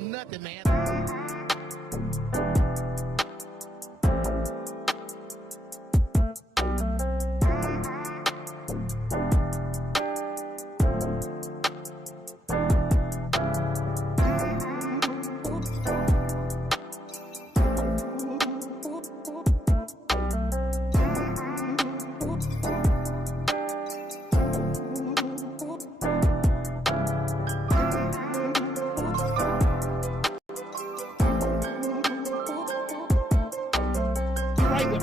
Nothing, man.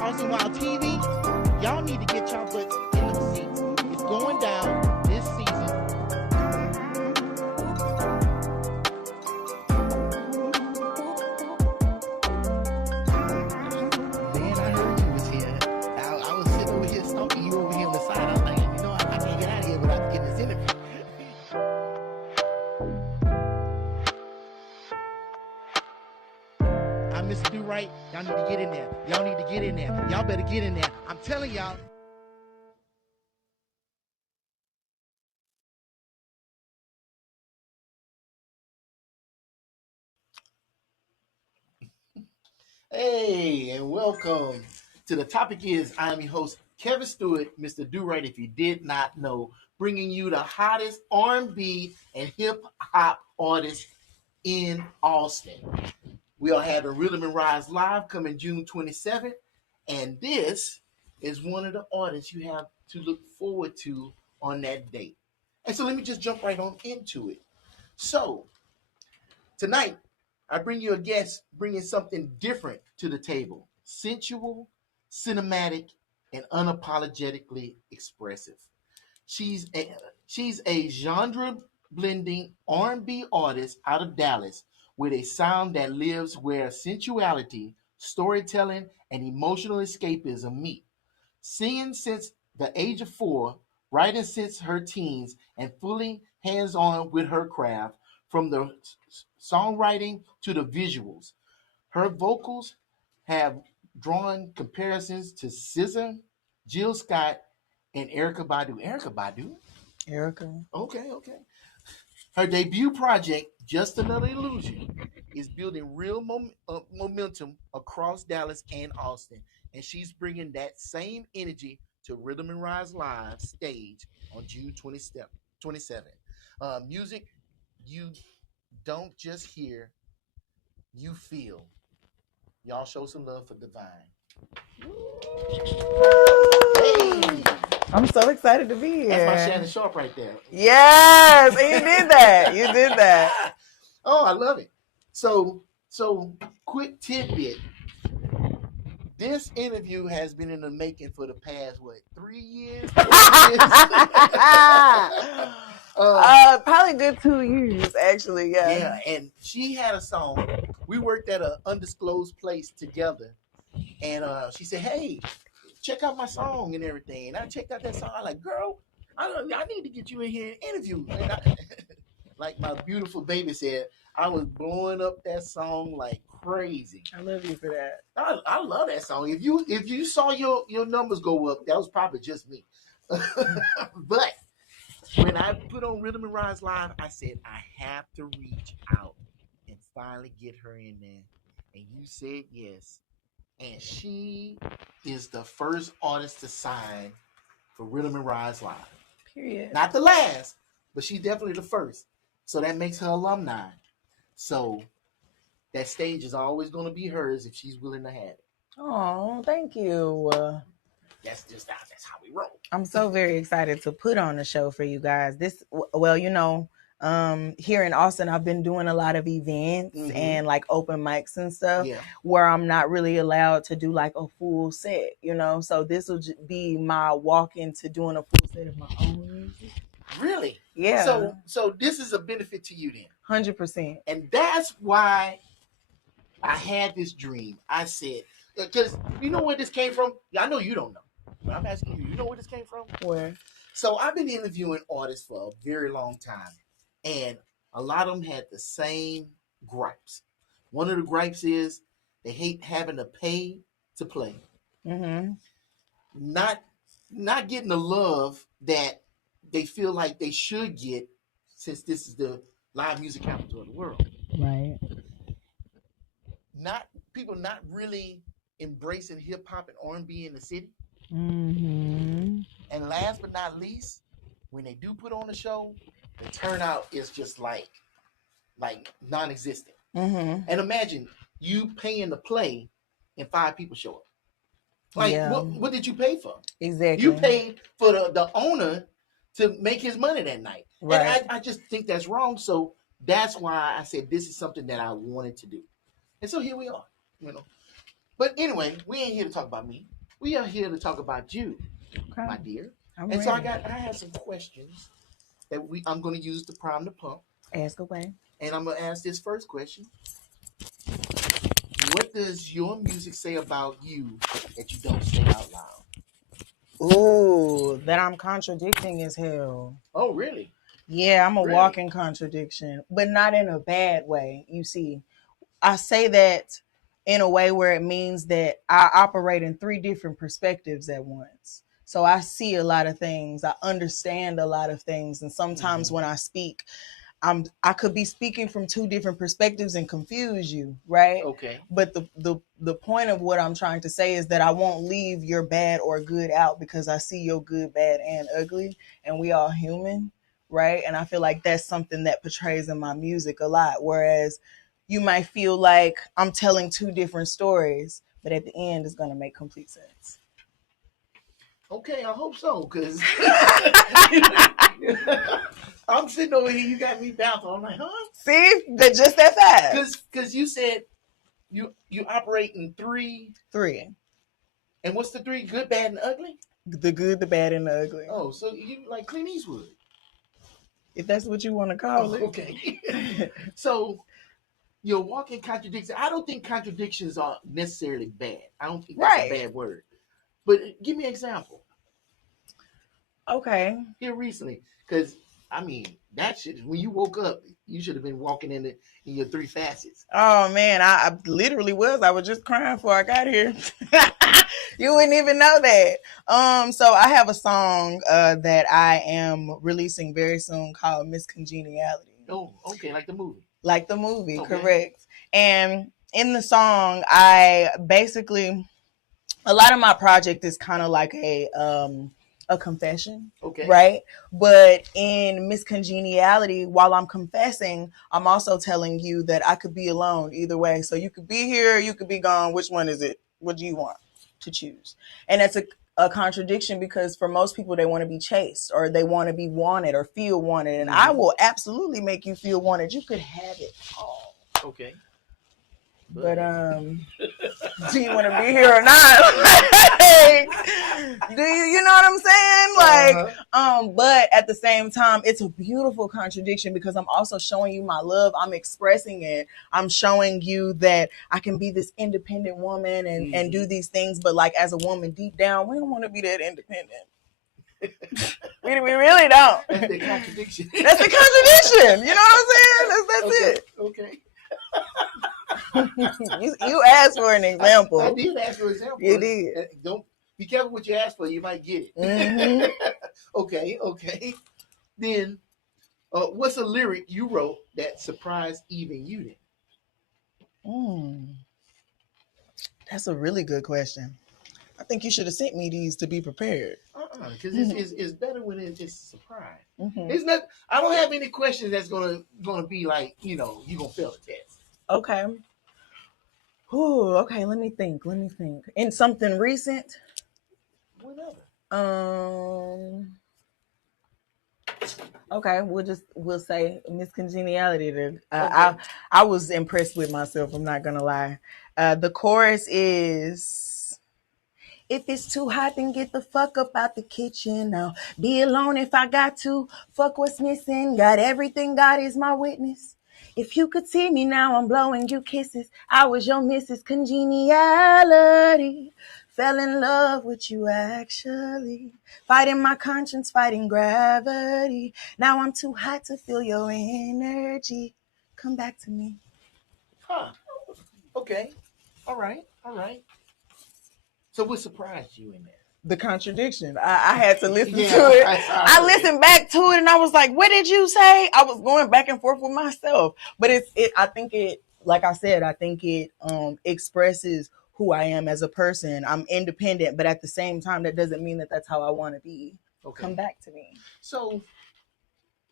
Austin Wild TV, y'all need to get y'all butts in the seats. It's going down this season. Man, I heard you was here. I was sitting over here stalking you over here on the side. I was like, you know, I can't get out of here without getting this interview. Mr. Durite, y'all need to get in there. Y'all need to get in there. Y'all better get in there. I'm telling y'all. Hey, and welcome to the topic is I'm your host, Kevin Stewart, Mr. Durite, if you did not know, bringing you the hottest R&B and hip-hop artists in Austin. We'll have the Rhythm and Rise Live coming June 27th. And this is one of the artists you have to look forward to on that date. And so let me just jump right on into it. So tonight, I bring you a guest bringing something different to the table. Sensual, cinematic, and unapologetically expressive. She's a genre-blending R&B artist out of Dallas, with a sound that lives where sensuality, storytelling, and emotional escapism meet. Singing since the age of 4, writing since her teens, and fully hands-on with her craft, from the songwriting to the visuals. Her vocals have drawn comparisons to SZA, Jill Scott, and Erykah Badu. Erykah Badu? Erykah. Okay. Her debut project, Just Another Illusion, is building real momentum across Dallas and Austin. And she's bringing that same energy to Rhythm and Rise Live stage on June 27th. Music you don't just hear, you feel. Y'all show some love for DVINE. Hey! I'm so excited to be here. That's my Shannon Sharp right there. Yes, and you did that. You did that. Oh, I love it. So quick tidbit. This interview has been in the making for the past, 3 years? 4 years? Probably good 2 years, actually. Yeah, and she had a song. We worked at an undisclosed place together, and she said, "Hey, check out my song and everything." And I checked out that song. I'm like, "Girl, I need to get you in here and interview." And like my beautiful baby said, I was blowing up that song like crazy. I love you for that. I love that song. If you saw your numbers go up, that was probably just me. But when I put on Rhythm and Rise Live, I said I have to reach out and finally get her in there. And you said yes. And she is the first artist to sign for Rhythm and Rise Live. Period. Not the last, but she's definitely the first. So that makes her alumni. So that stage is always going to be hers if she's willing to have it. Oh, thank you. That's how we roll. I'm so very excited to put on a show for you guys. Here in Austin, I've been doing a lot of events and like open mics and stuff where I'm not really allowed to do like a full set, so this will be my walk into doing a full set of my own music. Really? Yeah. So this is a benefit to you then. 100%. And that's why I had this dream. I said, because you know where this came from. I know you don't know, but I'm asking you. You know where this came from? Where? So I've been interviewing artists for a very long time, and a lot of them had the same gripes. One of the gripes is they hate having to pay to play. Mm-hmm. Not getting the love that they feel like they should get, since this is the live music capital of the world. Right. People not really embracing hip hop and R&B in the city. Mm-hmm. And last but not least, when they do put on a show, the turnout is just like non-existent. Mm-hmm. And imagine you paying to play and 5 people show up. Like, yeah. What did you pay for? Exactly. You paid for the owner to make his money that night. Right. And I just think that's wrong. So that's why I said this is something that I wanted to do. And so here we are, you know. But anyway, we ain't here to talk about me. We are here to talk about you, okay, my dear. I'm ready. So I have some questions that I'm going to use to prime the pump. Ask away. And I'm going to ask this first question. What does your music say about you that you don't say out loud? Ooh, that I'm contradicting as hell. Oh, really? Yeah, I'm a walking contradiction, but not in a bad way. You see, I say that in a way where it means that I operate in 3 different perspectives at once. So I see a lot of things. I understand a lot of things. And sometimes when I speak, I could be speaking from 2 different perspectives and confuse you, right? Okay. But the point of what I'm trying to say is that I won't leave your bad or good out, because I see your good, bad, and ugly, and we all human, right? And I feel like that's something that portrays in my music a lot. Whereas you might feel like I'm telling 2 different stories, but at the end it's going to make complete sense. Okay, I hope so, because I'm sitting over here, you got me bouncing. I'm like, huh? See? They're just that fast. Because you said you operate in 3. 3. And what's the 3? Good, bad, and ugly? The good, the bad, and the ugly. Oh, so you like Clint Eastwood? If that's what you want to call it. Okay. So you're walking contradiction. I don't think contradictions are necessarily bad. I don't think that's a bad word. But give me an example. Okay. Here recently, because I mean that shit. When you woke up, you should have been walking in your 3 facets. Oh man, I literally was. I was just crying before I got here. You wouldn't even know that. So I have a song that I am releasing very soon called Miss Congeniality. Oh, okay, like the movie. Like the movie, okay. Correct. And in the song, I basically, a lot of my project is kind of like a confession, okay, right? But in Miss Congeniality, while I'm confessing, I'm also telling you that I could be alone either way. So you could be here, you could be gone. Which one is it? What do you want to choose? And that's a contradiction, because for most people, they want to be chased, or they want to be wanted or feel wanted. And I will absolutely make you feel wanted. You could have it all. Okay. But do you want to be here or not? Like, do you know what I'm saying? Like, but at the same time, it's a beautiful contradiction, because I'm also showing you my love. I'm expressing it. I'm showing you that I can be this independent woman and do these things. But like, as a woman, deep down, we don't want to be that independent. we really don't. That's the contradiction. That's the contradiction. You know what I'm saying? That's okay. it. Okay. you asked for an example. I did ask for an example. You did. Don't be careful what you ask for. You might get it. Mm-hmm. Okay. Then, what's a lyric you wrote that surprised even you? Then. That's a really good question. I think you should have sent me these to be prepared. Because it's better when it's just a surprise. Mm-hmm. It's not. I don't have any questions that's gonna be like, you gonna fail the test. Okay. Ooh, okay, let me think. In something recent? Whatever. Okay, we'll say Miss Congeniality. Okay. I was impressed with myself, I'm not gonna lie. The chorus is, if it's too hot, then get the fuck up out the kitchen. I'll be alone if I got to. Fuck what's missing. Got everything, God is my witness. If you could see me now, I'm blowing you kisses. I was your Mrs. Congeniality. Fell in love with you actually. Fighting my conscience, fighting gravity. Now I'm too hot to feel your energy. Come back to me. Huh. Okay. All right. So what surprised you in that? The contradiction. I had to listen to it. I listened back to it and I was like, what did you say? I was going back and forth with myself. But I think it, like I said, I think it expresses who I am as a person. I'm independent, but at the same time, that doesn't mean that that's how I want to be. Okay. Come back to me. So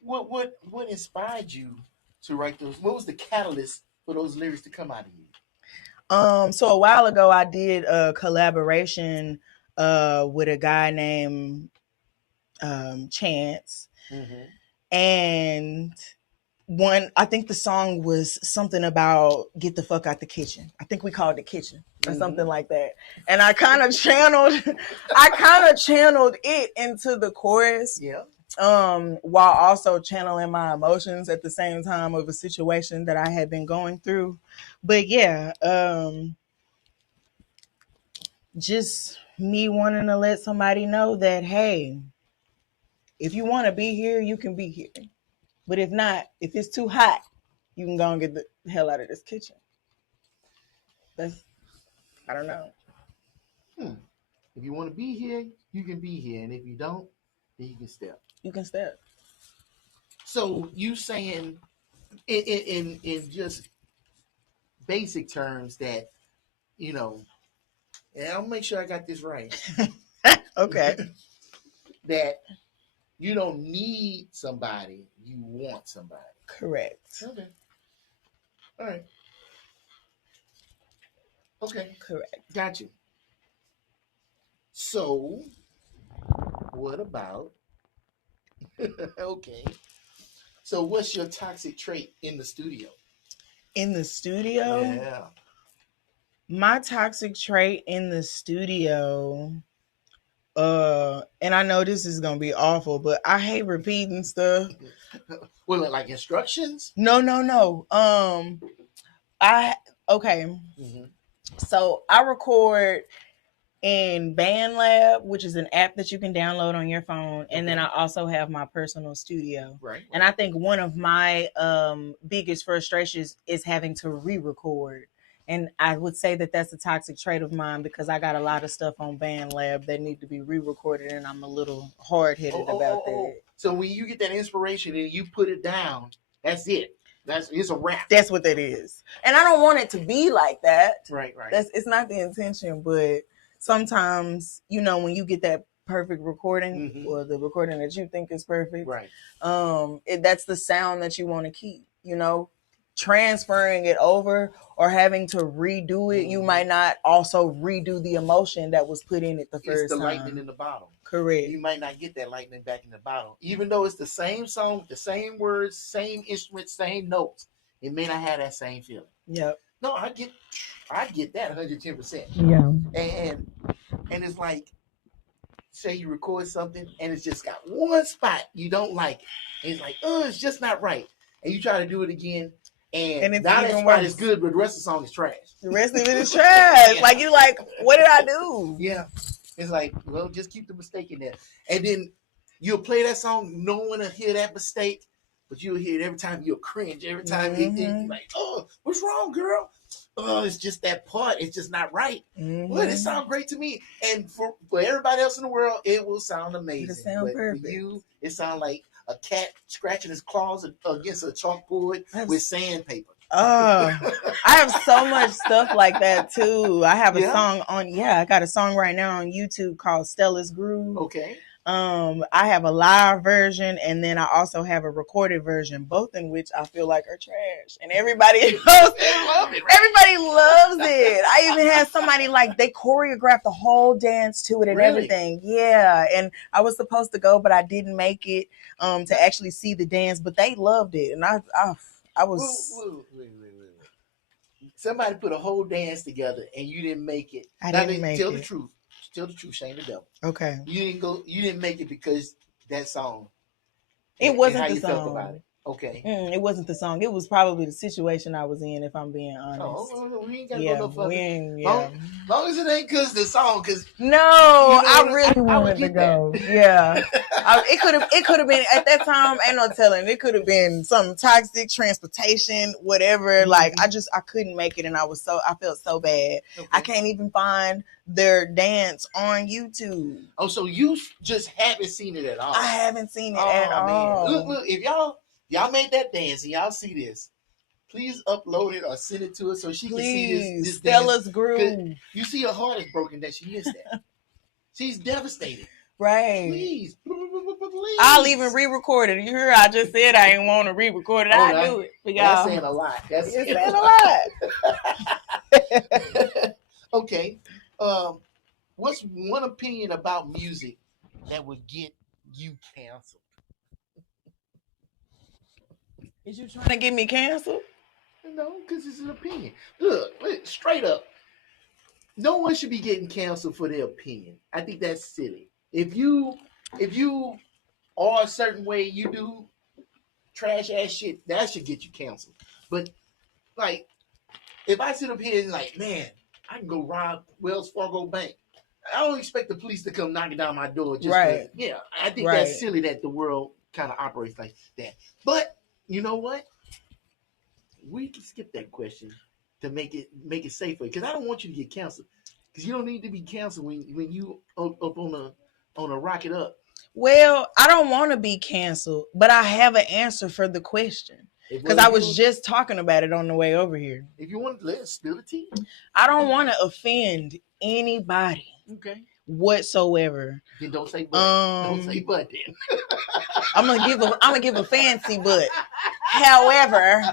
what inspired you to write those? What was the catalyst for those lyrics to come out of you? So a while ago, I did a collaboration with a guy named Chance. And I think the song was something about get the fuck out the kitchen. I think we called it kitchen or something like that. And I kind of channeled it into the chorus. Yeah. While also channeling my emotions at the same time of a situation that I had been going through. But yeah, just me wanting to let somebody know that, hey, if you want to be here, you can be here. But if not, if it's too hot, you can go and get the hell out of this kitchen. I don't know. If you want to be here, you can be here. And if you don't, then you can step. You can step. So you saying in just basic terms that, and I'll make sure I got this right. Okay. That you don't need somebody, you want somebody. Correct. Okay. All right. Okay. Correct. Got you. So, what about... Okay. So, what's your toxic trait in the studio? In the studio? Yeah. My toxic trait in the studio... and I know this is gonna be awful, but I hate repeating stuff. Well, like instructions? No. So I record in BandLab, which is an app that you can download on your phone, and then I also have my personal studio. Right. And I think one of my biggest frustrations is having to re-record. And I would say that that's a toxic trait of mine because I got a lot of stuff on BandLab that need to be re-recorded, and I'm a little hard-headed about that. So when you get that inspiration and you put it down, that's it. It's a wrap. That's what that is. And I don't want it to be like that. Right. It's not the intention, but sometimes, when you get that perfect recording or the recording that you think is perfect, right? That's the sound that you want to keep, transferring it over or having to redo it, you might not also redo the emotion that was put in it the first time. It's the lightning in the bottle. Correct. You might not get that lightning back in the bottle. Even though it's the same song, the same words, same instruments, same notes, it may not have that same feeling. Yep. No, I get that 110%. Yeah. And it's like, say you record something and it's just got one spot you don't like. And it's like, it's just not right. And you try to do it again. And it's now that spot is good, but the rest of the song is trash. The rest of it is trash. Yeah. Like, you're like, what did I do? Yeah. It's like, well, just keep the mistake in there. And then you'll play that song, no one will hear that mistake, but you'll hear it every time. You'll cringe every time. You're like, what's wrong, girl? It's just that part. It's just not right. Well, it sounds great to me. And for everybody else in the world, it will sound amazing. It sound perfect. For you, it sounds like a cat scratching his claws against a chalkboard with sandpaper. I have so much stuff like that too. I have a song I got a song right now on YouTube called Stella's Groove. Okay. I have a live version and then I also have a recorded version, both in which I feel like are trash. And everybody loves it. Right? Everybody loves it. I even had somebody they choreographed the whole dance to it and everything. Yeah. And I was supposed to go, but I didn't make it to actually see the dance, but they loved it. And I was... Wait. Somebody put a whole dance together and you didn't make it. I didn't make it. Tell the truth. Tell the truth, shame the devil. Okay. You didn't make it because that song. It wasn't how the you song. felt about it. Okay. It wasn't the song. It was probably the situation I was in, if I'm being honest. Oh, we ain't got to go no further. Yeah. Long as it ain't because the song, because I really wanted to go. Yeah. It could have been at that time. Ain't no telling. It could have been some toxic transportation, whatever. Mm-hmm. Like I couldn't make it, and I felt so bad. Okay. I can't even find their dance on YouTube. Oh, so you just haven't seen it at all? I haven't seen it at all. Look, if y'all made that dance and y'all see this, please upload it or send it to us so she can see this Stella's dance. Groove. You see her heart is broken that she missed that. She's devastated. Right. Please. I'll even re-record it. You heard I just said I ain't want to re-record it. I'll do it for y'all. That's saying a lot. That's saying a lot. Okay. What's one opinion about music that would get you canceled? Is you trying to get me canceled? No, because it's an opinion. Look, straight up. No one should be getting canceled for their opinion. I think that's silly. If you are a certain way, you do trash ass shit, that should get you canceled. But like, if I sit up here and like, man, I can go rob Wells Fargo Bank, I don't expect the police to come knocking down my door. Just right. Yeah, I think that's silly that the world kind of operates like that. But you know what? We can skip that question to make it safer, because I don't want you to get canceled. Because you don't need to be canceled when you up on a rocket up. Well, I don't want to be canceled, but I have an answer for the question. Because I was just talking about it on the way over here. If you want to let us spill the tea. I don't want to offend anybody. Okay. Whatsoever. Then don't say but. Don't say but then. I'm gonna give a fancy but. However,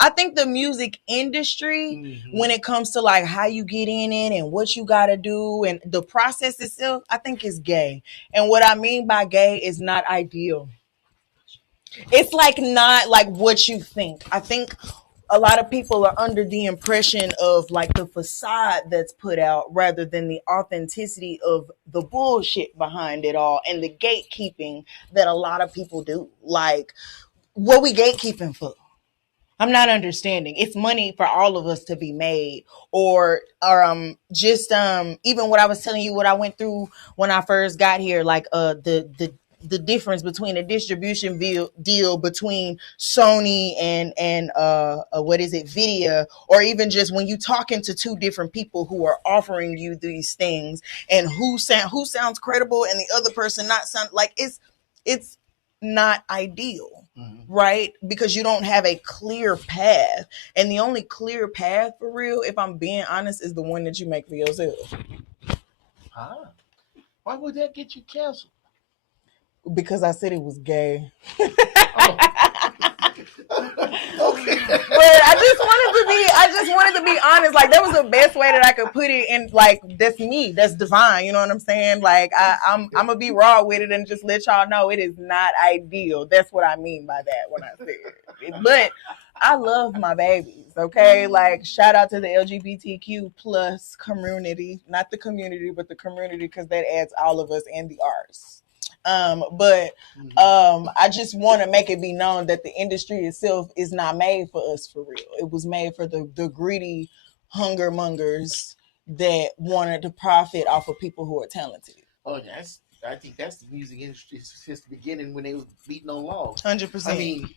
I think the music industry, when it comes to like how you get in it and what you got to do and the process itself, I think is gay. And what I mean by gay is not ideal. It's like not like what you think. I think a lot of people are under the impression of like the facade that's put out rather than the authenticity of the bullshit behind it all and the gatekeeping that a lot of people do. Like, what we gatekeeping for? I'm not understanding. It's money for all of us to be made, or just even what I was telling you, what I went through when I first got here, like the difference between a distribution deal between Sony and what is it, Vidya, or even just when you talking to two different people who are offering you these things, and who sounds credible and the other person not sound like it's not ideal. Right? Because you don't have a clear path. And the only clear path for real, if I'm being honest, is the one that you make for yourself. Why would that get you canceled? Because I said it was gay. Okay. But I just wanted to be honest. Like, that was the best way that I could put it. And like, that's me. That's divine. You know what I'm saying? Like, I'm gonna be raw with it and just let y'all know it is not ideal. That's what I mean by that when I say it. But I love my babies. Okay, like, shout out to the LGBTQ plus community, not the community, but the community, because that adds all of us and the arts. I just want to make it be known that the industry itself is not made for us for real. It was made for the greedy hunger mongers that wanted to profit off of people who are talented. Oh, I think that's the music industry since the beginning, when they was beating on logs. 100%. I mean,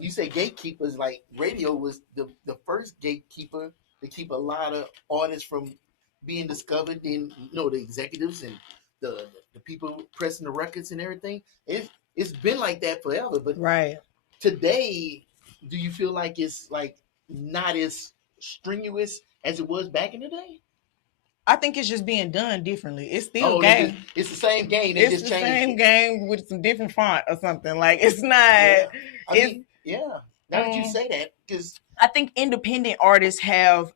you say gatekeepers, like radio was the first gatekeeper to keep a lot of artists from being discovered. Then, the executives and the people pressing the records and everything. It's been like that forever. But right today, do you feel like it's like not as strenuous as it was back in the day? I think it's just being done differently. It's still game. It's the same game. It's just the same game with some different font or something. Like, it's not. Yeah. Now that you say that, because I think independent artists have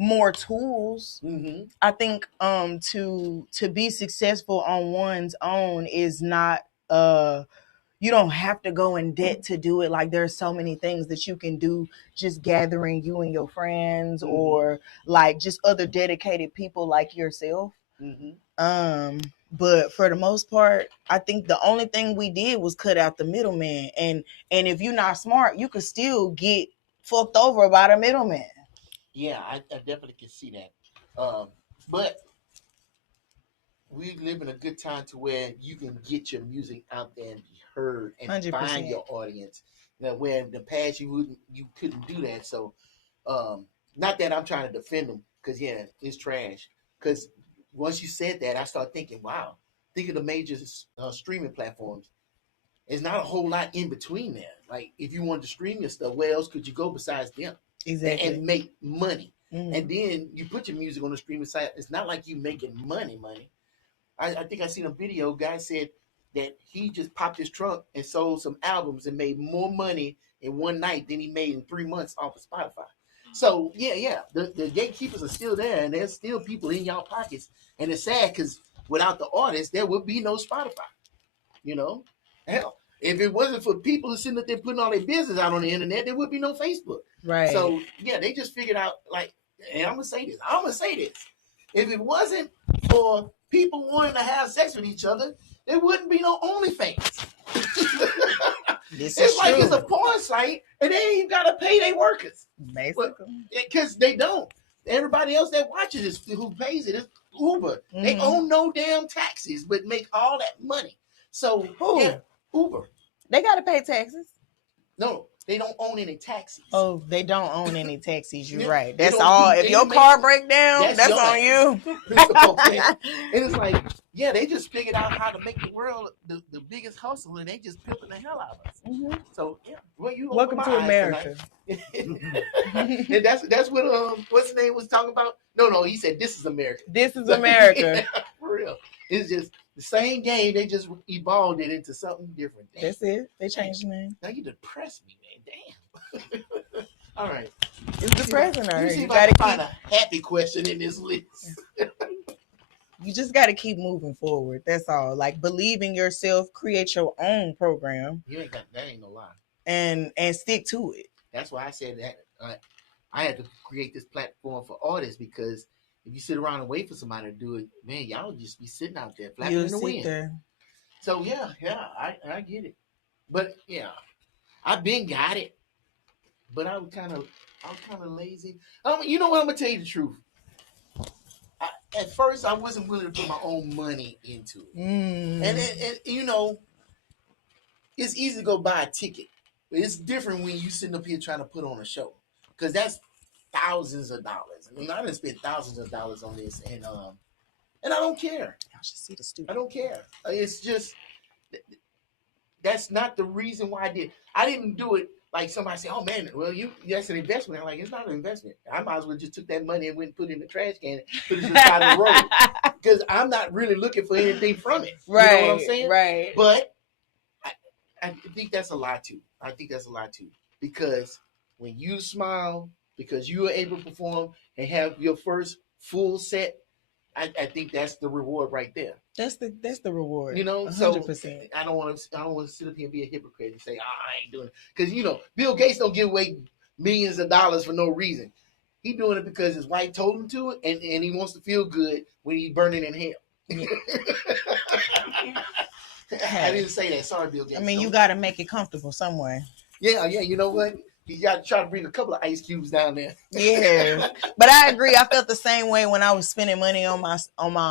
more tools. Mm-hmm. I think to be successful on one's own is not you don't have to go in debt to do it. Like, there's so many things that you can do just gathering you and your friends, or like just other dedicated people like yourself. Mm-hmm. But for the most part, I think the only thing we did was cut out the middleman. And if you're not smart, you could still get fucked over by the middleman. Yeah, I definitely can see that. But we live in a good time to where you can get your music out there and be heard and 100%. Find your audience. Where in the past you couldn't do that. So, not that I'm trying to defend them, because yeah, it's trash. Because once you said that, I started thinking, wow, think of the major streaming platforms. There's not a whole lot in between there. Like, if you wanted to stream your stuff, where else could you go besides them? Exactly. And make money. Mm-hmm. And then you put your music on the streaming site. It's not like you making money. I think I seen a video. Guy said that he just popped his trunk and sold some albums and made more money in one night than he made in 3 months off of Spotify. So yeah, the gatekeepers are still there, and there's still people in y'all pockets. And it's sad because without the artists, there would be no Spotify. You know, hell, if it wasn't for people sitting up there putting all their business out on the internet, there would be no Facebook. Right. So yeah, they just figured out, like, and I'm gonna say this. If it wasn't for people wanting to have sex with each other, there wouldn't be no OnlyFans. It's like it's a porn site, and they ain't even gotta pay their workers. Basically, because they don't. Everybody else that watches this, who pays it, is Uber. Mm-hmm. They own no damn taxes, but make all that money. So yeah, Uber. They gotta pay taxes. No, they don't own any taxis. Oh, they don't own any taxis. You're right. That's all. If your car break down, that's on you. And it's like, yeah, they just figured out how to make the world the biggest hustle, and they just pimping the hell out of us. Mm-hmm. So yeah, welcome to America. And that's what what's his name was talking about. No, he said this is America. This is America. Yeah, for real. It's just the same game. They just evolved it into something different. Damn. That's it. They changed the name. Now you depressed me, man. Damn. All right. It's depressing. You got to find a happy question in this list. You just got to keep moving forward. That's all. Like, believe in yourself. Create your own program. That ain't no lie. And stick to it. That's why I said that I had to create this platform for artists, because if you sit around and wait for somebody to do it, man, y'all just be sitting out there flapping in the wind. There. So yeah, I get it. But yeah, I've been got it. But I'm kind of lazy. You know what? I'm gonna tell you the truth. At first, I wasn't willing to put my own money into it, and you know, it's easy to go buy a ticket, but it's different when you sitting up here trying to put on a show, because that's thousands of dollars. I mean, I done spent thousands of dollars on this, and I don't care. I should see the studio. I don't care. It's just that's not the reason why I did. I didn't do it like somebody say, "Oh man, well that's an investment." I'm like, it's not an investment. I might as well just took that money and went and put it in the trash can, put it to the side of the road, because I'm not really looking for anything from it. Right. You know what I'm saying? Right. But I think that's a lie too. Because when you smile, because you are able to perform and have your first full set, I think that's the reward right there. That's the reward. You know, 100%. So I don't want to sit up here and be a hypocrite and say, I ain't doing it, because you know Bill Gates don't give away millions of dollars for no reason. He doing it because his wife told him to, and he wants to feel good when he's burning in hell. Yeah. I didn't say that. Sorry, Bill Gates. I mean, you got to make it comfortable somewhere. Yeah. You know what? You got to try to bring a couple of ice cubes down there. Yeah, but I agree. I felt the same way when I was spending money on my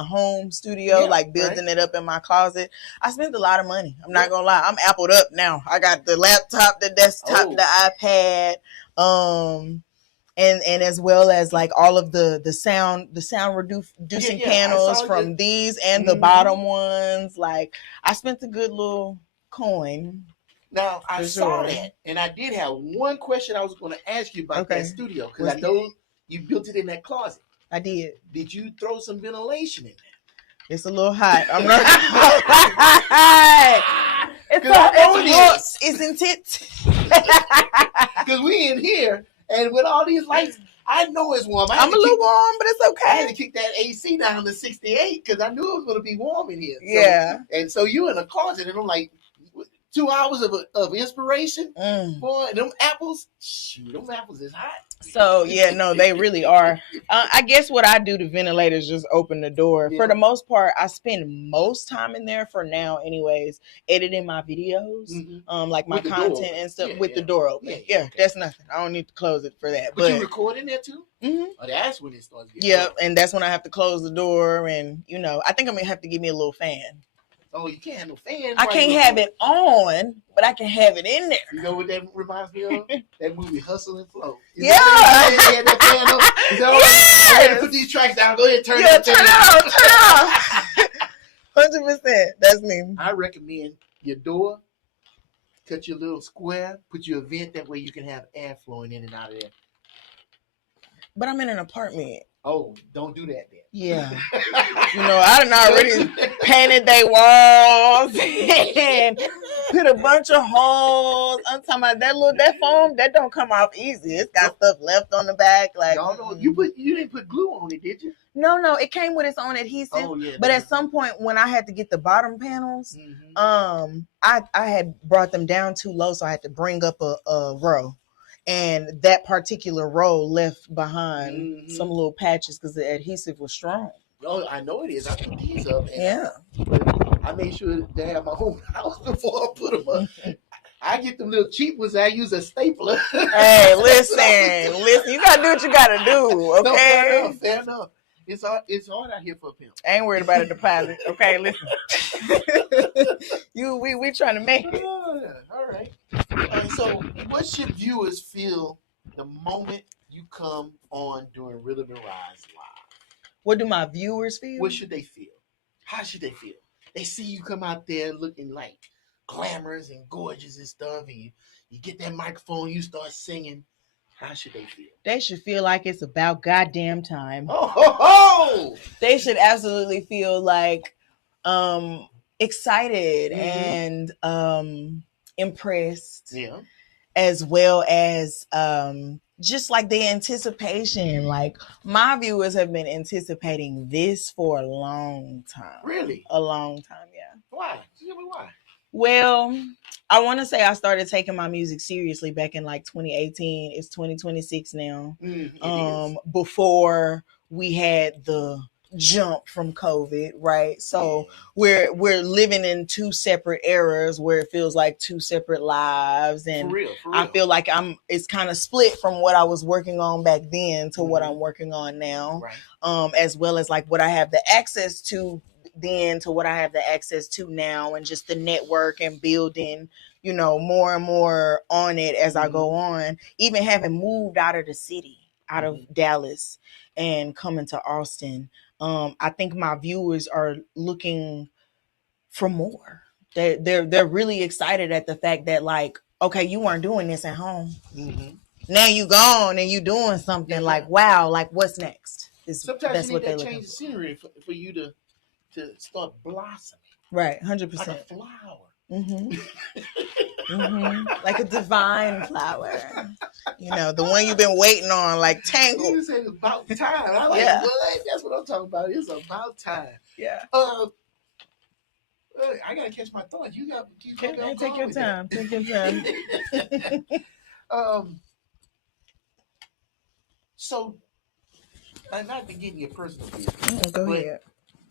home studio, like building it up in my closet. I spent a lot of money. I'm not gonna lie. I'm appled up now. I got the laptop, the desktop, the iPad, and as well as like all of the sound reducing panels from these and the bottom ones. Like, I spent a good little coin. Now, I saw that, and I did have one question I was going to ask you about that studio, because I know you built it in that closet. I did. Did you throw some ventilation in there? It's a little hot. I'm not. Isn't it? Because we in here, and with all these lights, I know it's warm. I'm a little warm, but it's okay. I had to kick that AC down to 68 because I knew it was going to be warm in here. Yeah. And so you in a closet, and I'm like, 2 hours of inspiration. Boy, them apples, shoot, them apples is hot. So yeah, no, they really are. I guess what I do to ventilate is just open the door. Yeah. For the most part, I spend most time in there for now, anyways, editing my videos, like my content and stuff with the door open. Yeah, okay. That's nothing. I don't need to close it for that. But you record in there too? Mm-hmm. Oh, that's when it starts. Yeah, and that's when I have to close the door, and I think I'm gonna have to give me a little fan. Oh, you can't have no fan. I can't have it on, but I can have it in there. You know what that reminds me of? That movie Hustle and Flow. Yeah. That fan on? Yes. I had to put these tracks down. Go ahead and turn it on. 100%. That's me. I recommend your door, cut your little square, put your vent, that way you can have air flowing in and out of there. But I'm in an apartment. Oh, don't do that then. Yeah. I done already painted their walls and put a bunch of holes. I'm talking about that foam, that don't come off easy. It's got stuff left on the back. Like, no, you didn't put glue on it, did you? No, it came with its own adhesive. Oh, yeah, but at some point when I had to get the bottom panels, I had brought them down too low, so I had to bring up a row. And that particular row left behind some little patches because the adhesive was strong. Oh, I know it is. I put these up. Yeah. I made sure to have my whole house before I put them up. I get them little cheap ones. I use a stapler. Hey, listen. You got to do what you got to do, okay? No, fair enough. It's hard out here for a pimp. I ain't worried about a deposit. Okay, listen. We trying to make it. All right. So what should viewers feel the moment you come on during Rhythm and Rise Live? What do my viewers feel? What should they feel? How should they feel? They see you come out there looking like glamorous and gorgeous and stuff, and you get that microphone, you start singing. How should they feel? They should feel like it's about goddamn time. Oh! They should absolutely feel like excited and impressed. Yeah. As well as just like the anticipation. Like, my viewers have been anticipating this for a long time. Really? A long time, yeah. Why? Tell me why. Well, I want to say I started taking my music seriously back in like 2018. It's 2026 now. Before we had the jump from COVID, right? So we're living in two separate eras where it feels like two separate lives, and for real. I feel like it's kind of split from what I was working on back then to what I'm working on now, right. As well as like what I have the access to then to what I have the access to now, and just the network and building, more and more on it as I go on. Even having moved out of the city, out of Dallas, and coming to Austin, I think my viewers are looking for more. They're really excited at the fact that, like, okay, you weren't doing this at home. Now you gone and you doing something. Like, wow, like what's next? Sometimes that's you need that change of scenery for you to start blossoming. Right, 100%. Like a flower. Like a divine flower. The one you've been waiting on, like tangled. You said it's about time. I like it. That's what I'm talking about. It's about time. Yeah. I gotta catch my thoughts. You got to keep take your time. Take your time. So, not to get in your personal business. Go ahead.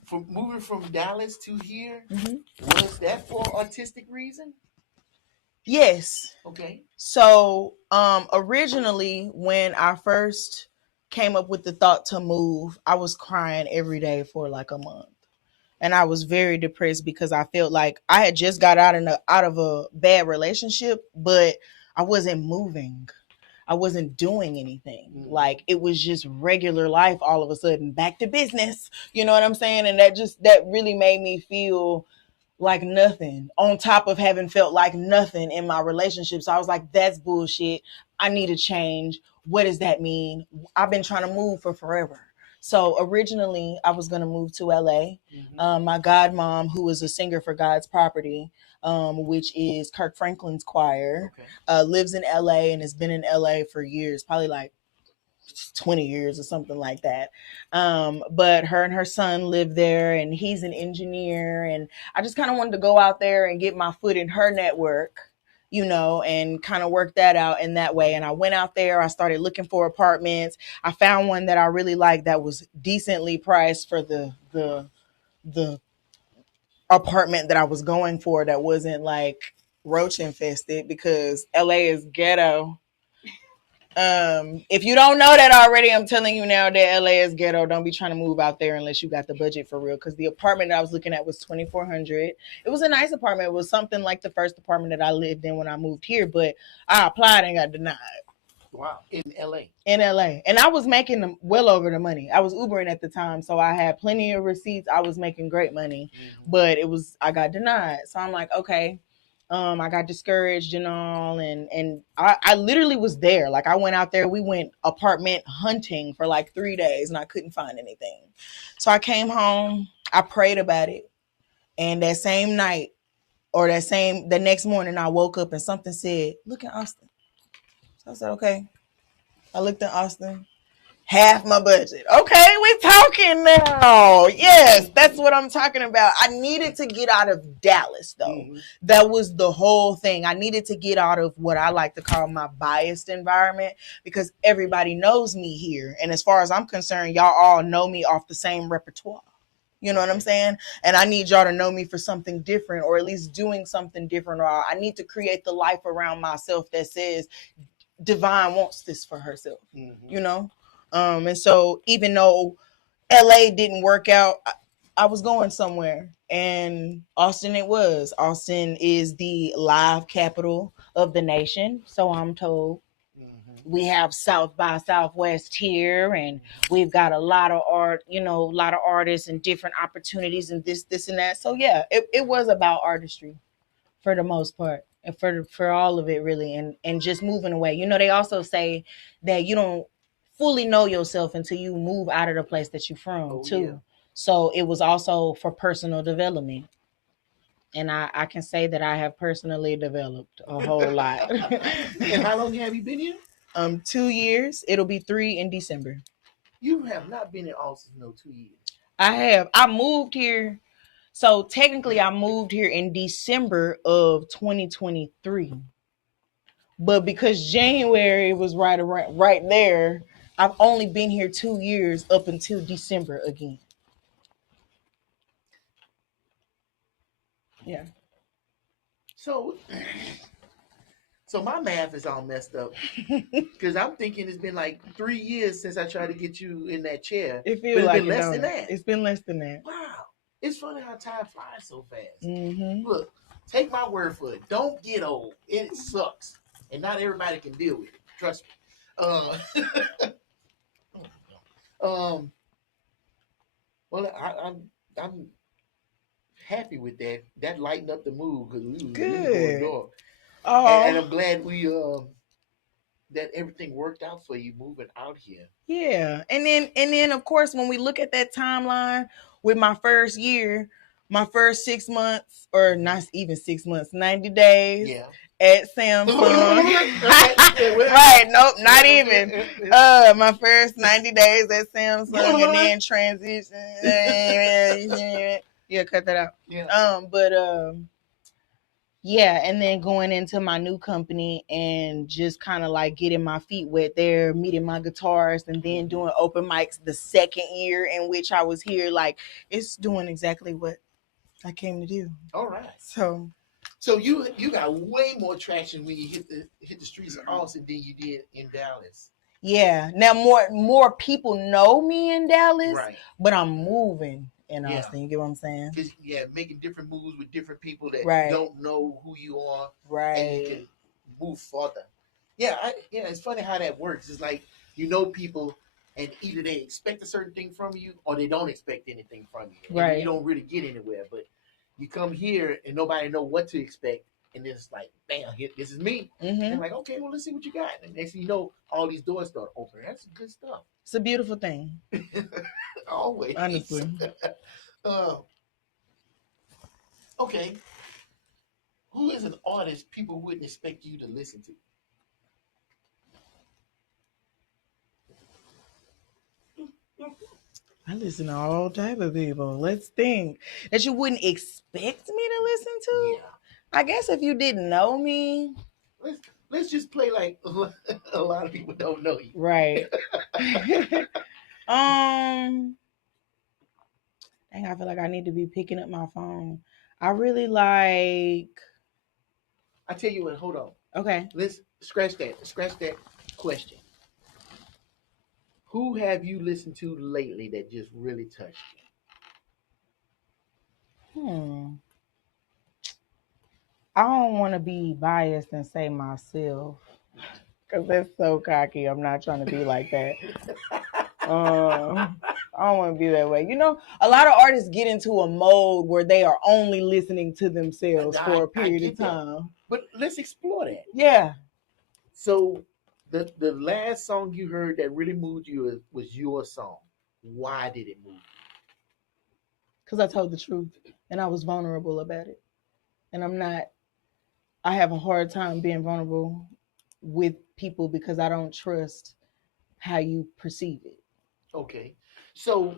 From moving from Dallas to here, was that for artistic reason? Yes. Okay. So, originally when I first came up with the thought to move, I was crying every day for like a month. And I was very depressed because I felt like I had just got out of a bad relationship, but I wasn't moving. I wasn't doing anything. Like, it was just regular life all of a sudden, back to business. You know what I'm saying? And that really made me feel like nothing, on top of having felt like nothing in my relationship. So I was like, that's bullshit. I need a change. What does that mean? I've been trying to move for forever. So originally I was going to move to LA. My godmom, who is a singer for God's Property, which is Kirk Franklin's choir, lives in LA and has been in LA for years, probably like 20 years or something like that. But her and her son live there, and he's an engineer. And I just kind of wanted to go out there and get my foot in her network, and kind of work that out in that way. And I went out there, I started looking for apartments. I found one that I really liked that was decently priced for the apartment that I was going for, that wasn't like roach infested, because LA is ghetto. If you don't know that already, I'm telling you now that LA is ghetto. Don't be trying to move out there unless you got the budget for real. Because the apartment that I was looking at was $2,400. It was a nice apartment. It was something like the first apartment that I lived in when I moved here, but I applied and got denied. Wow, in LA. In LA. And I was making well over the money. I was Ubering at the time, so I had plenty of receipts. I was making great money, but I got denied. So I'm like, okay. I got discouraged and all, and I literally was there. Like, I went out there, we went apartment hunting for like 3 days, and I couldn't find anything. So I came home, I prayed about it, and that same night, or the next morning, I woke up and something said, look in Austin. So I said, okay. I looked in Austin. Half my budget. Okay, we're talking now. Yes, that's what I'm talking about. I needed to get out of Dallas, though. That was the whole thing. I needed to get out of what I like to call my biased environment, because everybody knows me here. And as far as I'm concerned, y'all all know me off the same repertoire. You know what I'm saying? And I need y'all to know me for something different, or at least doing something different. Or I need to create the life around myself that says Divine wants this for herself, And so even though LA didn't work out, I was going somewhere, and Austin it was. Austin is the live capital of the nation, so I'm told. We have South by Southwest here, and we've got a lot of art, a lot of artists and different opportunities and this and that. So yeah, it was about artistry for the most part, and for all of it really, and just moving away. They also say that you don't fully know yourself until you move out of the place that you're from too. Yeah. So it was also for personal development. And I can say that I have personally developed a whole lot. And how long have you been here? 2 years. It'll be 3 in December. You have not been in Austin 2 years. I have. I moved here. So technically I moved here in December of 2023. But because January was right there, I've only been here 2 years up until December again. Yeah. So my math is all messed up, because I'm thinking it's been like 3 years since I tried to get you in that chair. It feels like it's been less than that. It's been less than that. Wow. It's funny how time flies so fast. Look, take my word for it. Don't get old. It sucks. And not everybody can deal with it. Trust me. Well, I'm happy with that. That lightened up the mood, because we was really going dark. And I'm glad that everything worked out for you moving out here. Yeah. And then of course, when we look at that timeline with my first year, my first 6 months, or not even 6 months, 90 days. Yeah. At Samsung. Right, nope, not even. My first 90 days at Samsung, and then transition. Yeah, cut that out. Yeah. Yeah, and then going into my new company and just kind of like getting my feet wet there, meeting my guitarist, and then doing open mics the second year in which I was here. Like, it's doing exactly what I came to do. All right. So you got way more traction when you hit the streets of Austin than you did in Dallas. Yeah. Now more people know me in Dallas, right, but I'm moving in Austin. You get what I'm saying? Making different moves with different people that don't know who you are. Right. And you can move further. It's funny how that works. It's like, people, and either they expect a certain thing from you or they don't expect anything from you. Right. And you don't really get anywhere. But you come here and nobody know what to expect, and it's like, bam, this is me. And I'm like, okay, well, let's see what you got. And next thing you know, all these doors start opening. That's some good stuff. It's a beautiful thing. Always. Honestly. Okay. Who is an artist people wouldn't expect you to listen to? I listen to all type of people. Let's think that you wouldn't expect me to listen to. Yeah. I guess if you didn't know me. Let's just play like a lot of people don't know you. Right. Dang, I feel like I need to be picking up my phone. I really like. I tell you what, hold on. Okay. Let's scratch that question. Who have you listened to lately that just really touched you? I don't want to be biased and say myself because that's so cocky. I'm not trying to be like that. I don't want to be that way. You know, a lot of artists get into a mode where they are only listening to themselves for a period of time. That. But let's explore that. Yeah. So the last song you heard that really moved you was your song. Why did it move you? Because I told the truth and I was vulnerable about it. And I have a hard time being vulnerable with people because I don't trust how you perceive it. Okay. So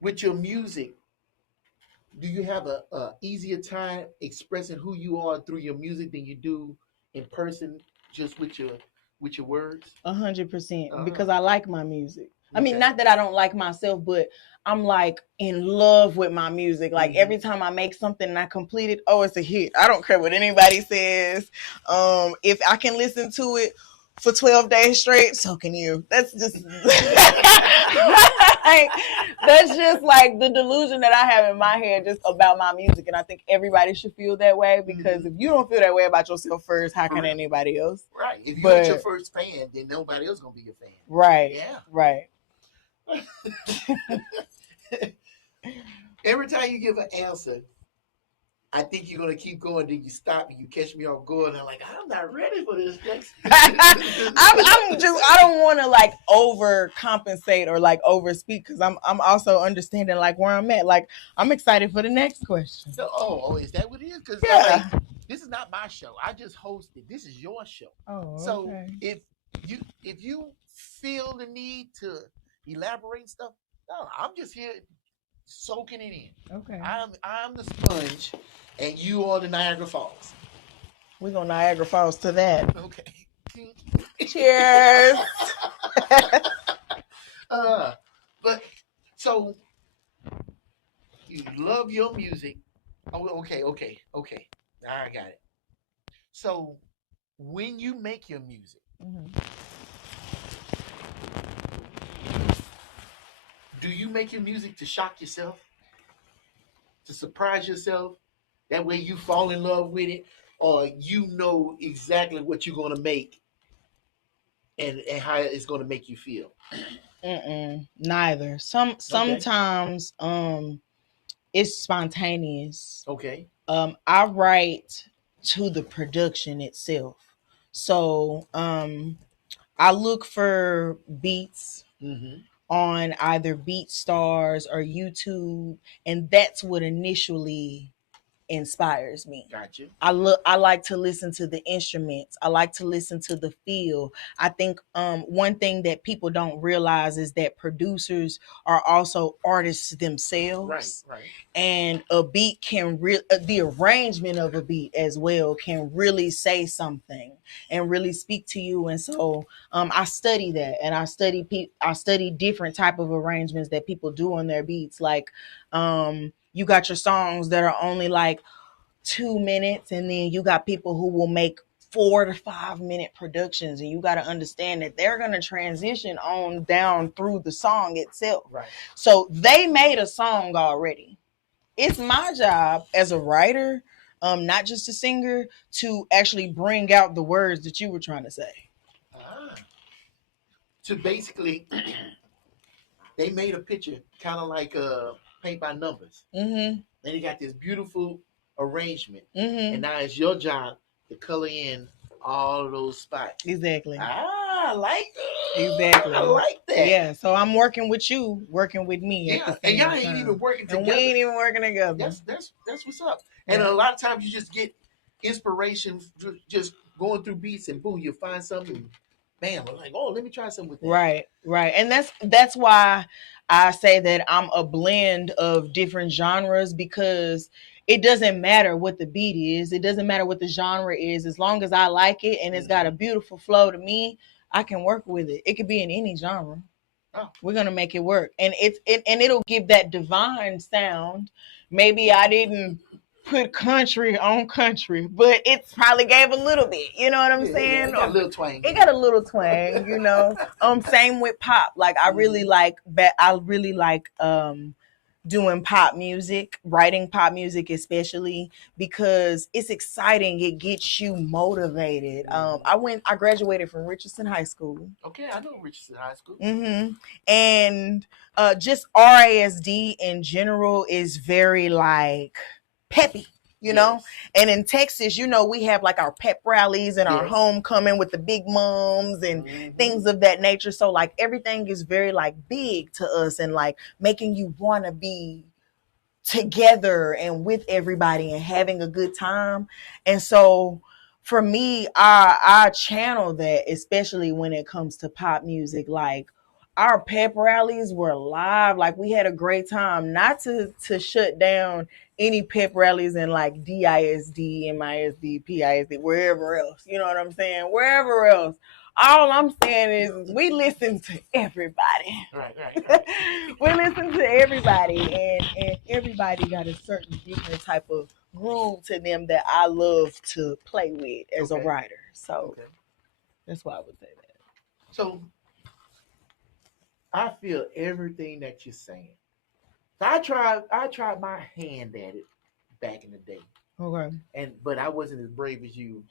with your music, do you have a easier time expressing who you are through your music than you do in person just with your words? 100%, because I like my music. Okay. I mean, not that I don't like myself, but I'm like in love with my music. Like every time I make something and I complete it, oh, it's a hit. I don't care what anybody says. If I can listen to it for 12 days straight, so can you. That's just like, that's just like the delusion that I have in my head just about my music. And I think everybody should feel that way, because if you don't feel that way about yourself first, how can anybody else? Right. If you're not your first fan, then nobody else gonna be your fan. Right. Yeah. Right. Every time you give an answer, I think you're gonna keep going. Then you stop and you catch me off guard. And I'm like, I'm not ready for this next. I don't want to like overcompensate or like overspeak, because I'm also understanding like where I'm at. Like I'm excited for the next question. Oh, is that what it is? Because like, this is not my show. I just hosted. This is your show. Oh, okay. So if you feel the need to elaborate stuff, no, I'm just here soaking it in. Okay. I'm the sponge, and you are the Niagara Falls. We're gonna Niagara Falls to that. Okay. Cheers. But so you love your music. Oh, okay. I got it. So when you make your music, do you make your music to shock yourself? To surprise yourself? That way you fall in love with it, or you know exactly what you're going to make and how it's going to make you feel? Neither. Sometimes it's spontaneous. Okay. I write to the production itself. So I look for beats on either BeatStars or YouTube, and that's what initially inspires me. Gotcha. I like to listen to the instruments. I like to listen to the feel. I think one thing that people don't realize is that producers are also artists themselves. Right. And a beat can the arrangement of a beat as well can really say something and really speak to you. And so I study that, and I study different type of arrangements that people do on their beats. Like you got your songs that are only like 2 minutes, and then you got people who will make 4 to 5 minute productions, and you got to understand that they're going to transition on down through the song itself. Right. So they made a song already. It's my job as a writer, not just a singer, to actually bring out the words that you were trying to say. So basically, they made a picture kind of like paint by numbers. And they got this beautiful arrangement. And now it's your job to color in all of those spots. Exactly. I like that. Exactly. I like that. Yeah. So I'm working with you, working with me. Yeah. And y'all ain't even working together. And we ain't even working together. That's what's up. Yeah. And a lot of times you just get inspiration just going through beats, and boom, you find something. bam, I'm like, oh, let me try something with that. Right. And that's why I say that I'm a blend of different genres, because it doesn't matter what the beat is. It doesn't matter what the genre is. As long as I like it and it's got a beautiful flow to me, I can work with it. It could be in any genre. Oh. We're gonna make it work, and it'll give that divine sound. Maybe I didn't put country on country, but it's probably gave a little bit. You know what I'm saying? It got a little twang. It got a little twang. You know. Same with pop. Like I really like doing pop music, writing pop music, especially because it's exciting. It gets you motivated. I graduated from Richardson High School. Okay, I know Richardson High School. And just RASD in general is very like peppy, you know? And in Texas, you know, we have like our pep rallies and our homecoming with the big moms and things of that nature. So like everything is very like big to us and like making you want to be together and with everybody and having a good time. And so for me, I channel that, especially when it comes to pop music. Like our pep rallies were live. Like we had a great time, not to shut down any pep rallies in like DISD, MISD, PISD, wherever else. You know what I'm saying? Wherever else. All I'm saying is we listen to everybody. Right. We listen to everybody, and everybody got a certain different type of groove to them that I love to play with as a writer. So that's why I would say that. So I feel everything that you're saying. I tried my hand at it back in the day. Okay. But I wasn't as brave as you.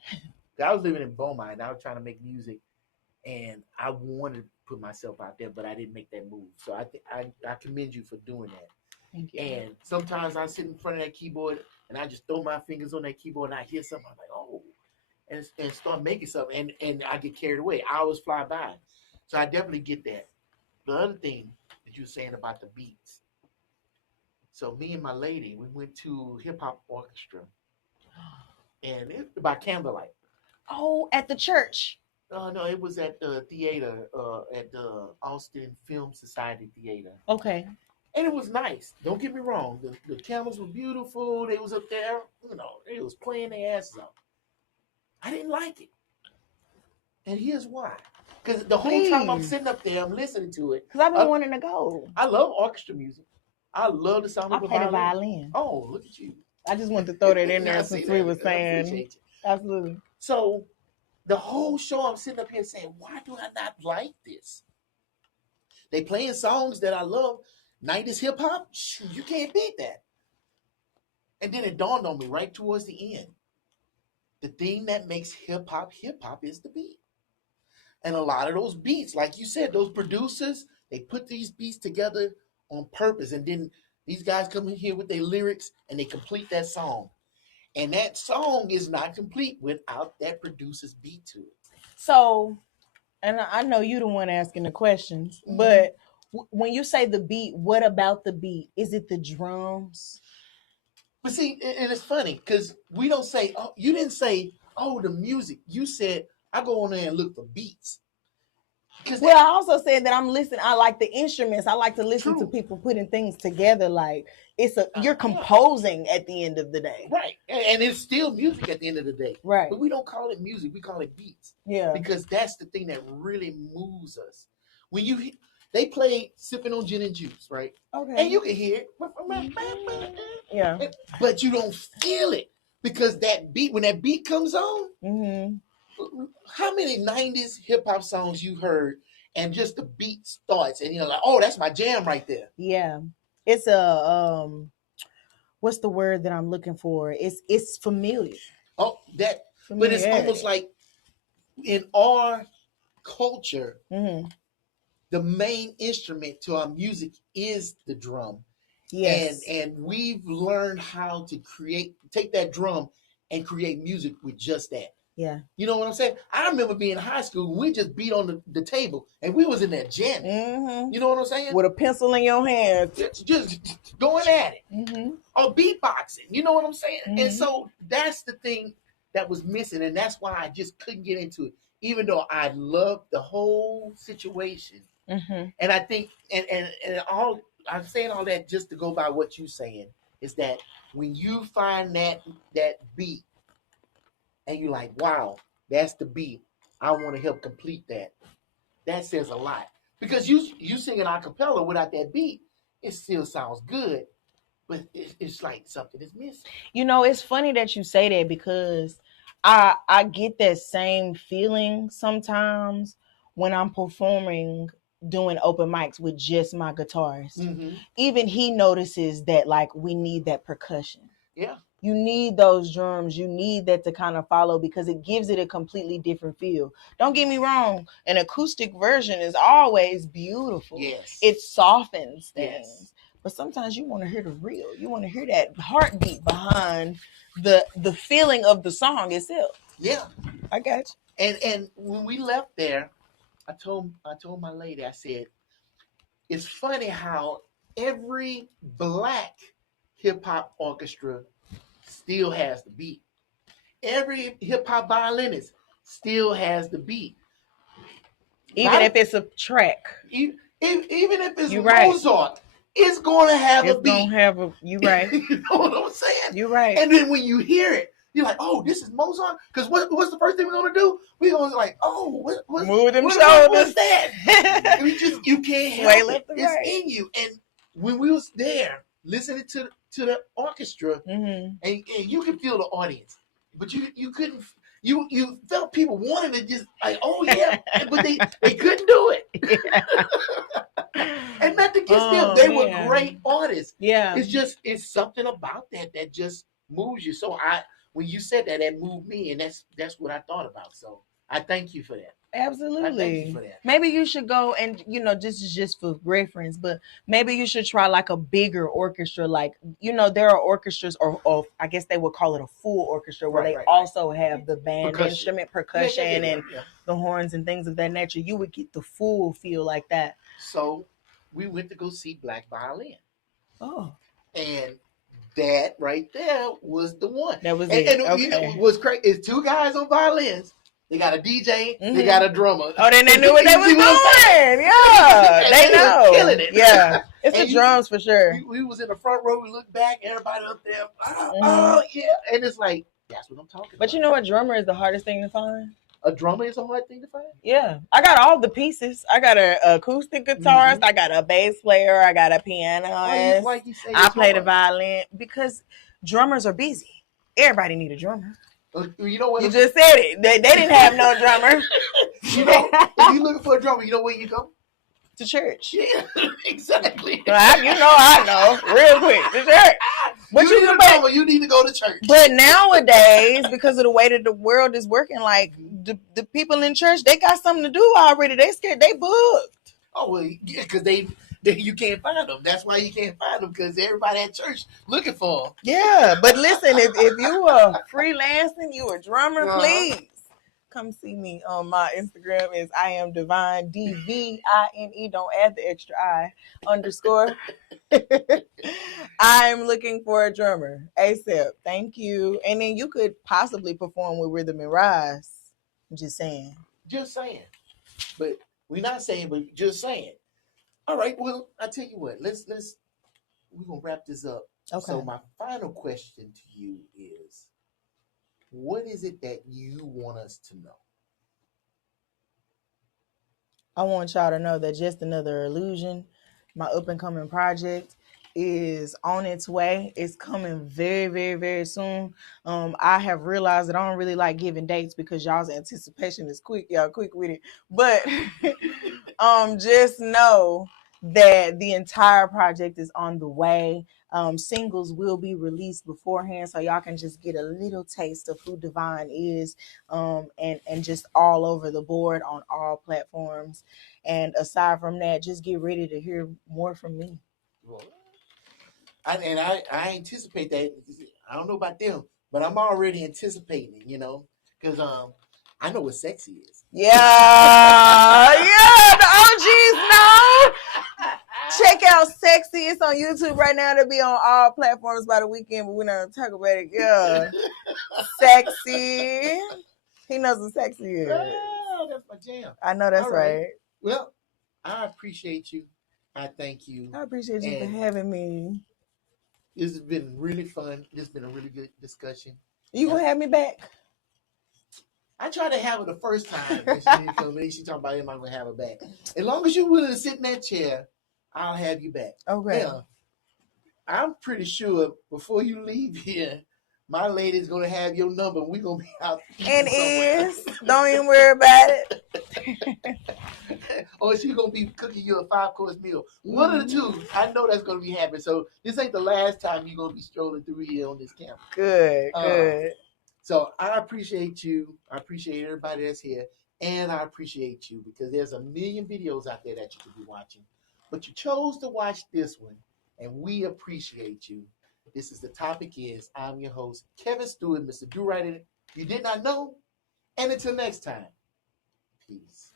I was living in Beaumont and I was trying to make music, and I wanted to put myself out there, but I didn't make that move. So I commend you for doing that. Thank you. And sometimes I sit in front of that keyboard and I just throw my fingers on that keyboard and I hear something, I'm like, oh, and start making something, and I get carried away. Hours fly by. So I definitely get that. The other thing that you were saying about the beats. So me and my lady, we went to hip hop orchestra, and it by candlelight. Oh, at the church. No, it was at the theater, at the Austin Film Society Theater. Okay. And it was nice. Don't get me wrong. The cameras were beautiful. They was up there. You know, they was playing their asses off. I didn't like it. And here's why. Because the whole time I'm sitting up there, I'm listening to it. Because I've been wanting to go. I love orchestra music. I love the sound of the violin. I play the violin. Oh, look at you. I just wanted to throw that in there since we were saying. Absolutely. So the whole show, I'm sitting up here saying, why do I not like this? They playing songs that I love. 90s hip hop, you can't beat that. And then it dawned on me right towards the end. The thing that makes hip hop is the beat. And a lot of those beats, like you said, those producers, they put these beats together on purpose. And then these guys come in here with their lyrics and they complete that song. And that song is not complete without that producer's beat to it. So, and I know you're the one asking the questions, but when you say the beat, what about the beat? Is it the drums? But see, and it's funny because we don't say, oh, you didn't say, oh, the music. You said, I go on there and look for beats. Well, I also said that I'm listening. I like the instruments. I like to listen to people putting things together. Like you're composing at the end of the day. Right. And it's still music at the end of the day. Right. But we don't call it music. We call it beats. Yeah. Because that's the thing that really moves us. When they play Sipping on Gin and Juice, right? Okay. And you can hear it. Yeah. But you don't feel it because that beat, when that beat comes on, how many 90s hip hop songs you heard and just the beat starts and you're like, oh, that's my jam right there. Yeah. It's a, what's the word that I'm looking for? It's familiar. Oh, but it's almost like in our culture, the main instrument to our music is the drum. Yes. And we've learned how to take that drum and create music with just that. Yeah. You know what I'm saying? I remember being in high school, we just beat on the table and we was in there jamming. You know what I'm saying? With a pencil in your hand. Just going at it. Or beatboxing. You know what I'm saying? And so that's the thing that was missing. And that's why I just couldn't get into it. even though I love the whole situation, and I think, and all I'm saying all that just to go by what you're saying is that when you find that beat, and you're like, wow, that's the beat, I want to help complete that. That says a lot, because you singing a cappella without that beat, it still sounds good, but it's like something is missing. You know, it's funny that you say that, because I get that same feeling sometimes when I'm performing, doing open mics with just my guitars. Even he notices that, like, we need that percussion. Yeah. You need those drums. You need that to kind of follow, because it gives it a completely different feel. Don't get me wrong. An acoustic version is always beautiful. Yes. It softens things. Yes. But sometimes you want to hear the real. You want to hear that heartbeat behind the feeling of the song itself. Yeah. I got you. And when we left there, I told my lady, I said, it's funny how every black hip hop orchestra still has the beat. Every hip hop violinist still has the beat. Even if it's a track. Even if it's Mozart, it's going to have a beat. You right. You know what I'm saying? You right. And then when you hear it, you're like, oh, this is Mozart? Because what's the first thing we're going to do? We're going to like, oh, move them shoulders. What's that? you can't help it. It's in you. And when we was there, listening to the orchestra, and you could feel the audience, but you couldn't. You felt people wanted to just like, oh yeah, but they couldn't do it. And not against them, they were great artists. Yeah, it's something about that just moves you. So when you said that moved me, and that's what I thought about. So I thank you for that. Absolutely. I thank you for that. Maybe you should go and, this is just for reference, but maybe you should try like a bigger orchestra. Like, there are orchestras, or I guess they would call it a full orchestra, where they also have the band instrument, percussion, and the horns and things of that nature. You would get the full feel like that. So we went to go see Black Violin. Oh. And that right there was the one. That was it. And what's crazy is two guys on violins. They got a DJ. They got a drummer. Oh, then they knew what they was doing. Yeah, they know. Were killing it. Yeah, it's the drums for sure. We was in the front row. We looked back. Everybody up there. Oh yeah, and it's like, that's what I'm talking about. But you know what? Drummer is the hardest thing to find. A drummer is a hard thing to find? Yeah. I got all the pieces. I got an acoustic guitarist. I got a bass player. I got a pianist. Why you say I play the violin, because drummers are busy. Everybody need a drummer. You know what? You just said it. They didn't have no drummer. If you're looking for a drummer, you know where you go? To church. Yeah, exactly. I know. Real quick. To church. But you need to go to church. But nowadays, because of the way that the world is working, like the people in church, they got something to do already. They scared. They booked. Oh, well, yeah, because you can't find them. That's why you can't find them, because everybody at church looking for them. Yeah, but listen, if you are freelancing, you a drummer, please come see me on my Instagram. Is I am DVINE, DVINE. Don't add the extra I _ I'm looking for a drummer ASAP. Thank you. And then you could possibly perform with Rhythm and Rise. I'm just saying. Just saying. But we're not saying, but just saying. All right, well, I tell you what, we're gonna wrap this up. Okay. So my final question to you is, what is it that you want us to know? I want y'all to know that Just Another Illusion, my up and coming project, is on its way. It's coming very, very, very soon. I have realized that I don't really like giving dates, because y'all's anticipation is quick. Y'all quick with it. But just know that the entire project is on the way. Singles will be released beforehand, so y'all can just get a little taste of who DVINE is, and just all over the board on all platforms. And aside from that, just get ready to hear more from me. Well, I anticipate that. I don't know about them, but I'm already anticipating it, because I know what sexy is. Yeah, the OGs know. Check out Sexy. It's on YouTube right now. It'll be on all platforms by the weekend, but we're not going to talk about it. Yeah. Sexy. He knows what sexy is. Oh, that's my jam. I know that's right. Well, I appreciate you. I thank you. I appreciate you for having me. This has been really fun. This has been a really good discussion. You gonna have me back? I tried to have her the first time. When she didn't come in. She talking about am I gonna have her back? As long as you're willing to sit in that chair, I'll have you back. Okay. Yeah. I'm pretty sure before you leave here, my lady's gonna have your number. And we're gonna be out. And don't even worry about it. Or she's gonna be cooking you a 5-course meal. One of the two. I know that's gonna be happening. So this ain't the last time you're gonna be strolling through here on this camera. Good. So I appreciate you. I appreciate everybody that's here. And I appreciate you because there's a million videos out there that you could be watching. But you chose to watch this one. And we appreciate you. This is the topic is, I'm your host, Kevin Stewart, Mr. Durite. You did not know? And until next time, peace.